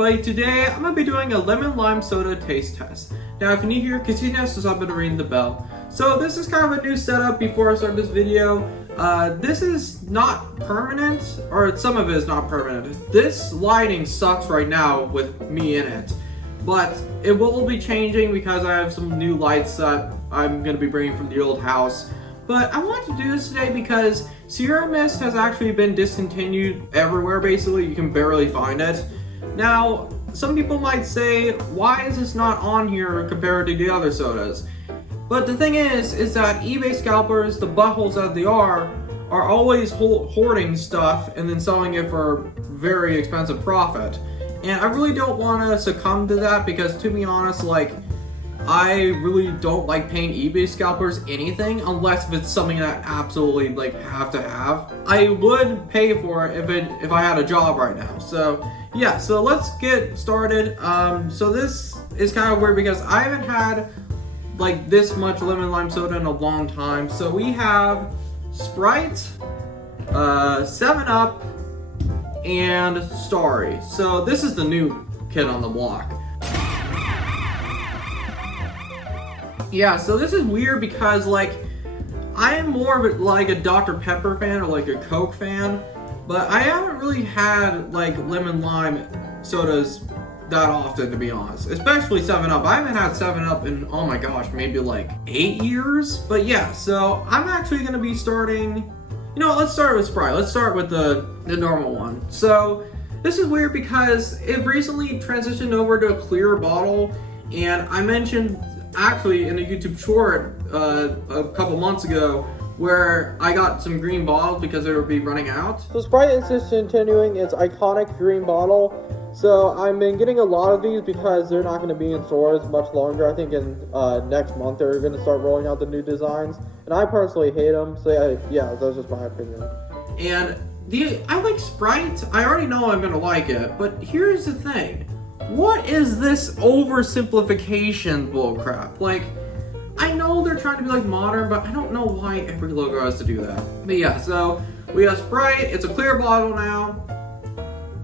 everybody, today I'm going to be doing a lemon lime soda taste test. Now if you're new here, continue to stop and ring the bell. So this is kind of a new setup before I start this video. This is not permanent, or some of it is not permanent. This lighting sucks right now with me in it. But it will be changing because I have some new lights that I'm going to be bringing from the old house. But I wanted to do this today because Sierra Mist has actually been discontinued everywhere, basically. You can barely find it. Now, some people might say, why is this not on here compared to the other sodas? But the thing is that eBay scalpers, the buttholes that they are always hoarding stuff and then selling it for very expensive profit. And I really don't want to succumb to that because, to be honest, I really don't like paying eBay scalpers anything unless if it's something that I absolutely have to have. I would pay for it if I had a job right now. So yeah, so let's get started. So this is kind of weird because I haven't had this much lemon lime soda in a long time. So we have Sprite, 7-Up, and Starry. So this is the new kid on the block. Yeah, so this is weird because I am more of a Dr. Pepper fan or a Coke fan, but I haven't really had lemon lime sodas that often, to be honest. Especially 7-Up. I haven't had 7-Up in, oh my gosh, maybe 8 years. But yeah, so I'm actually gonna be starting, let's start with Sprite. Let's start with the normal one. So this is weird because it recently transitioned over to a clear bottle, and I mentioned actually in a YouTube short a couple months ago where I got some green bottles because they would be running out. So Sprite is discontinuing its iconic green bottle. So I've been getting a lot of these because they're not going to be in stores much longer. I think in next month they're going to start rolling out the new designs. And I personally hate them. So yeah, that's just my opinion. And I like Sprite. I already know I'm going to like it. But here's the thing. What is this oversimplification bullcrap? I know they're trying to be modern, but I don't know why every logo has to do that. But yeah, so we have Sprite. It's a clear bottle now.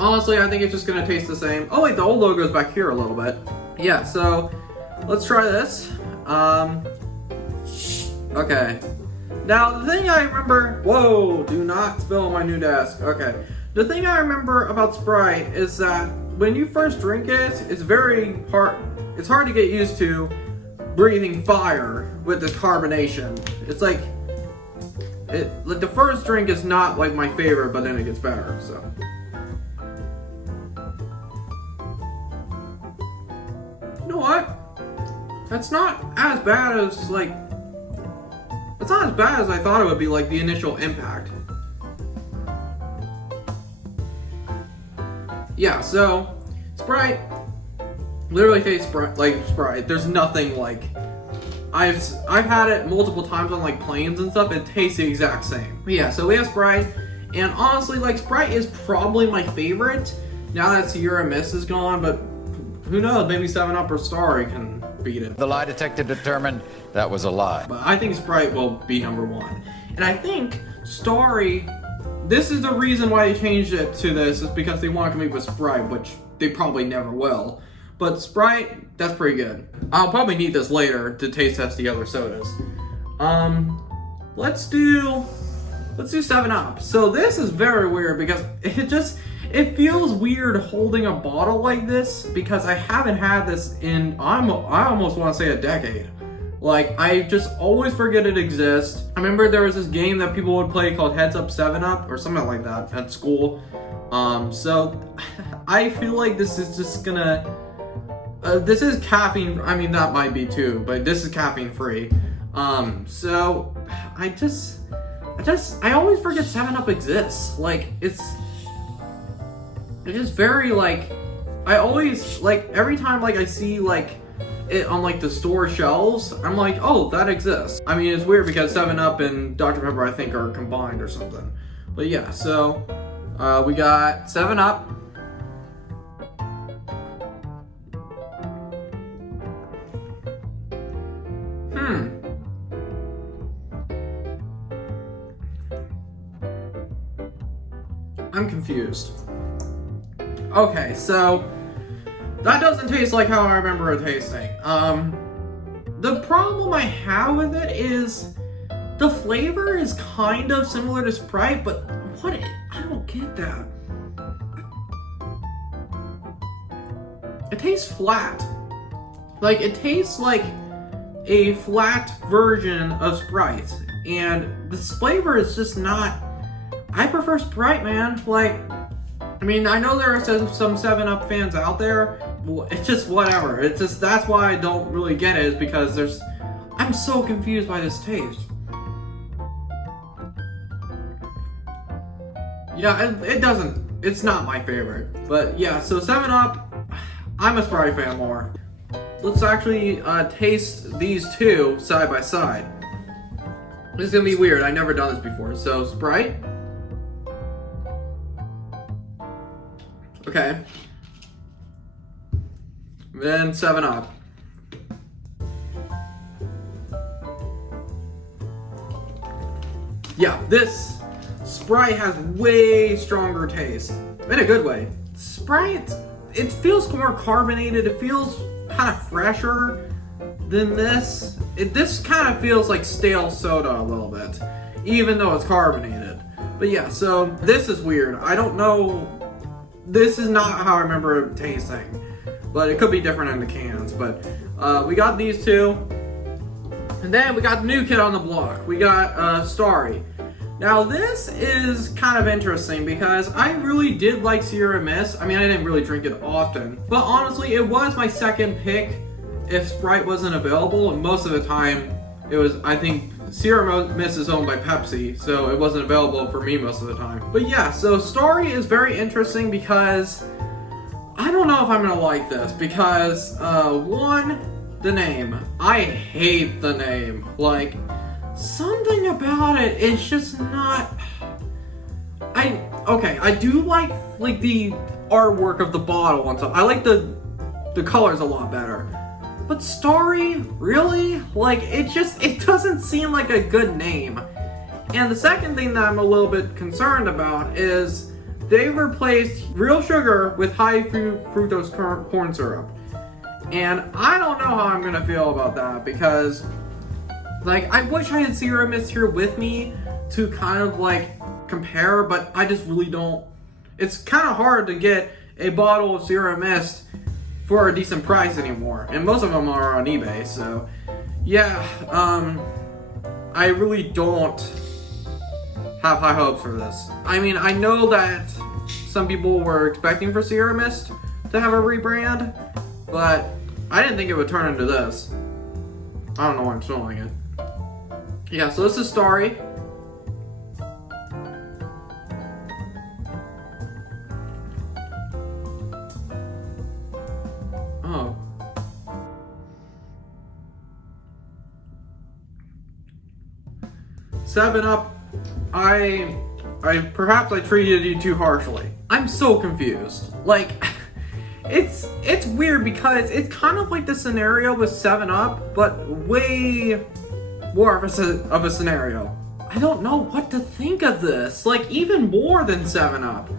Honestly, I think it's just gonna taste the same. Oh wait, the old logo's back here a little bit. Yeah, so let's try this. Okay. Now the thing I remember, whoa, do not spill on my new desk. Okay. The thing I remember about Sprite is that when you first drink it, it's hard to get used to breathing fire with the carbonation. It's the first drink is not my favorite, but then it gets better, so. You know what? That's not as bad as it's not as bad as I thought it would be, the initial impact. Yeah, so Sprite literally tastes like Sprite. There's nothing I've had it multiple times on planes and stuff. It tastes the exact same. But yeah, so we have Sprite, and honestly, Sprite is probably my favorite now that Sierra Mist is gone. But who knows? Maybe 7-Up or Starry can beat it. The lie detector determined that was a lie. But I think Sprite will be #1, and I think Starry. This is the reason why they changed it to this, is because they want to compete with Sprite, which they probably never will. But Sprite, that's pretty good. I'll probably need this later to taste test the other sodas. Let's do 7-Up. So this is very weird because it feels weird holding a bottle like this because I haven't had this in, I almost want to say a decade. I just always forget it exists. I remember there was this game that people would play called Heads Up 7-Up or something like that at school. So I feel like this is just gonna, this is caffeine, I mean that might be too, but this is caffeine free. So I always forget 7-Up exists. It's just very I always, every time I see it on the store shelves, I'm oh, that exists. I mean, it's weird because 7-Up and Dr. Pepper I think are combined or something. But yeah, so we got 7-Up. I'm confused. Okay, so That doesn't taste like how I remember it tasting. The problem I have with it is the flavor is kind of similar to Sprite, but I don't get that. It tastes flat. Like, it tastes like a flat version of Sprite. And this flavor is just not... I prefer Sprite, man. Like, I mean, I know there are some 7-Up fans out there. It's just whatever. It's just, that's why I don't really get it, is because I'm so confused by this taste. Yeah, it's not my favorite. But yeah, so 7-Up, I'm a Sprite fan more. Let's actually taste these two side by side. This is gonna be weird, I've never done this before. So, Sprite. Okay. Then 7-Up. Yeah, this Sprite has way stronger taste. In a good way. Sprite, it feels more carbonated, it feels kind of fresher than this. This kind of feels like stale soda a little bit, even though it's carbonated. But yeah, so this is weird. I don't know. This is not how I remember it tasting, but it could be different in the cans. But we got these two, and then we got the new kid on the block. We got Starry. Now this is kind of interesting because I really did like Sierra Mist. I mean, I didn't really drink it often, but honestly, it was my second pick if Sprite wasn't available, and most of the time it was, I think, Sierra Mist is owned by Pepsi, so it wasn't available for me most of the time. But yeah, so Starry is very interesting because I don't know if I'm gonna like this because, one, the name. I hate the name. Like, something about it is just not... I do like the artwork of the bottle and stuff. I like the colors a lot better. But Starry, really? Like, it doesn't seem like a good name. And the second thing that I'm a little bit concerned about is they replaced real sugar with high fructose corn syrup. And I don't know how I'm gonna feel about that because, like, I wish I had Sierra Mist here with me to kind of, like, compare, but I just really don't. It's kind of hard to get a bottle of Sierra Mist for a decent price anymore, and most of them are on eBay, so yeah, I really don't have high hopes for this. I mean, I know that some people were expecting for Sierra Mist to have a rebrand, but I didn't think it would turn into this. I don't know why I'm smelling it. Yeah, so this is Starry. Oh. Seven Up, perhaps I treated you too harshly. I'm so confused. Like, it's weird because it's kind of like the scenario with 7-Up, but way more of a scenario. I don't know what to think of this. Like, even more than 7-Up.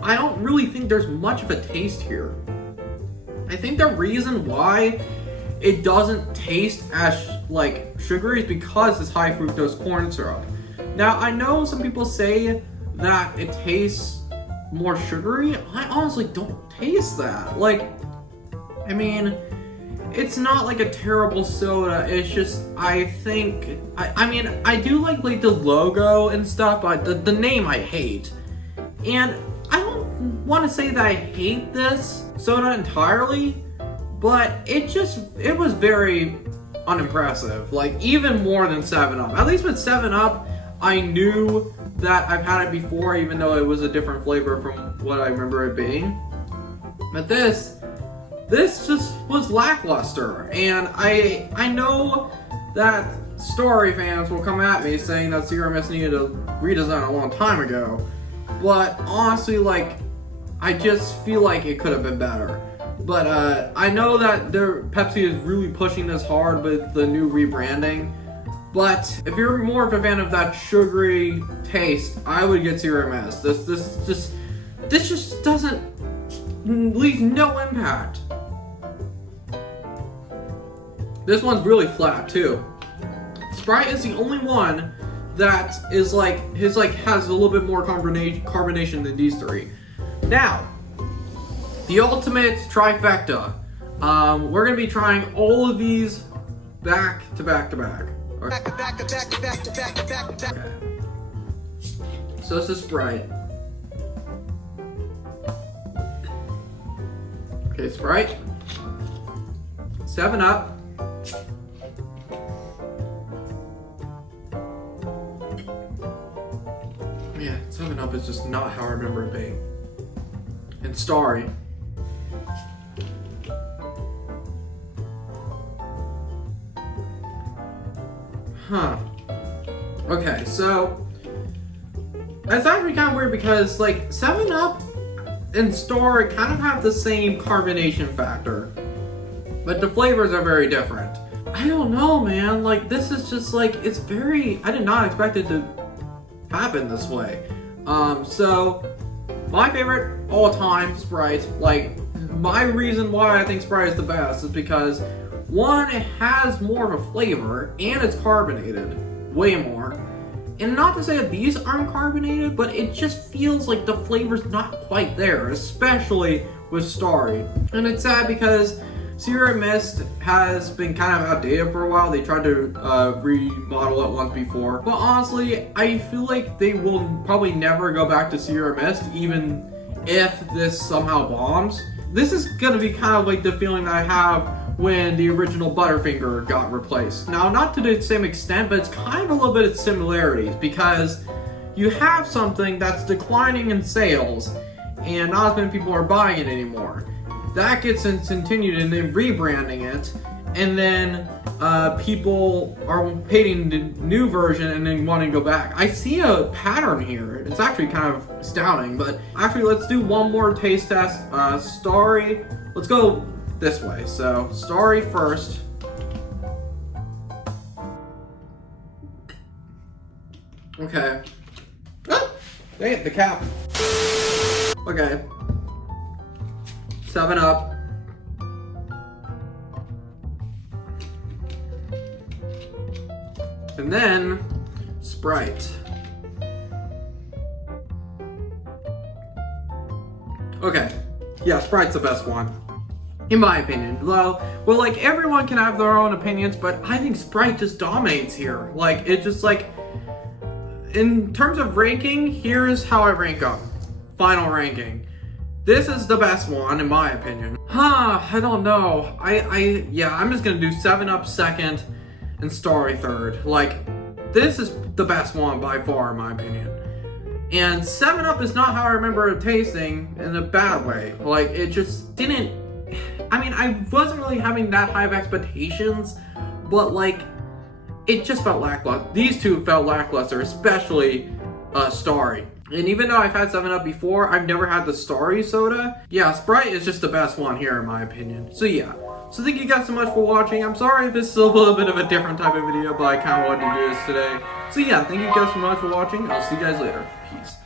I don't really think there's much of a taste here. I think the reason why it doesn't taste as, like, sugary is because it's high fructose corn syrup. Now, I know some people say that it tastes more sugary. I honestly don't taste that. Like, I mean, it's not like a terrible soda. It's just, I think, I mean, I do like the logo and stuff, but the name I hate. And I don't want to say that I hate this soda entirely, but it was very unimpressive. Like, even more than 7-Up. At least with 7-Up, I knew that I've had it before, even though it was a different flavor from what I remember it being. But this just was lackluster, and I know that Starry fans will come at me saying that Sierra Mist needed a redesign a long time ago, but honestly, like, I just feel like it could have been better. But I know that Pepsi is really pushing this hard with the new rebranding, But if you're more of a fan of that sugary taste, I would get Zero Mist. This just doesn't leave no impact. This one's really flat too. Sprite is the only one that is like has a little bit more carbonation than these three. Now, the ultimate trifecta. We're gonna be trying all of these back to back to back. Okay. So this is Sprite. Okay, Sprite. 7-Up. Yeah, 7-Up is just not how I remember it being. And Starry. Huh. Okay, so it's actually kind of weird because like 7-Up and Starry kind of have the same carbonation factor, but the flavors are very different. I don't know, man. Like this is just like it's very. I did not expect it to happen this way. So my favorite all-time Sprite. Like my reason why I think Sprite is the best is because one, it has more of a flavor and it's carbonated, way more. And not to say that these aren't carbonated, but it just feels like the flavor's not quite there, especially with Starry. And it's sad because Zero Mist has been kind of outdated for a while. They tried to remodel it once before. But honestly, I feel like they will probably never go back to Zero Mist, even if this somehow bombs. This is gonna be kind of like the feeling that I have when the original Butterfinger got replaced. Now, not to the same extent, but it's kind of a little bit of similarities because you have something that's declining in sales and not as many people are buying it anymore. That gets continued and then rebranding it, and then people are hating the new version and then wanting to go back. I see a pattern here. It's actually kind of astounding, but actually let's do one more taste test. Starry, let's go this way. So Starry first. Okay. Ah, dang it, the cap. Okay. 7-Up. And then Sprite. Okay. Yeah, Sprite's the best one, in my opinion. Well, like everyone can have their own opinions, but I think Sprite just dominates here. Like it just like, in terms of ranking, here's how I rank them. Final ranking. This is the best one in my opinion. I don't know. Yeah, I'm just gonna do 7-Up second and Starry third. Like, this is the best one by far in my opinion. And 7-Up is not how I remember it tasting in a bad way. Like, it just didn't. I mean, I wasn't really having that high of expectations, but like, it just felt lackluster. These two felt lackluster, especially Starry. And even though I've had 7-Up before, I've never had the Starry soda. Yeah, Sprite is just the best one here in my opinion. So yeah. So thank you guys so much for watching. I'm sorry if this is a little bit of a different type of video, but I kind of wanted to do this today. So yeah, thank you guys so much for watching. I'll see you guys later. Peace.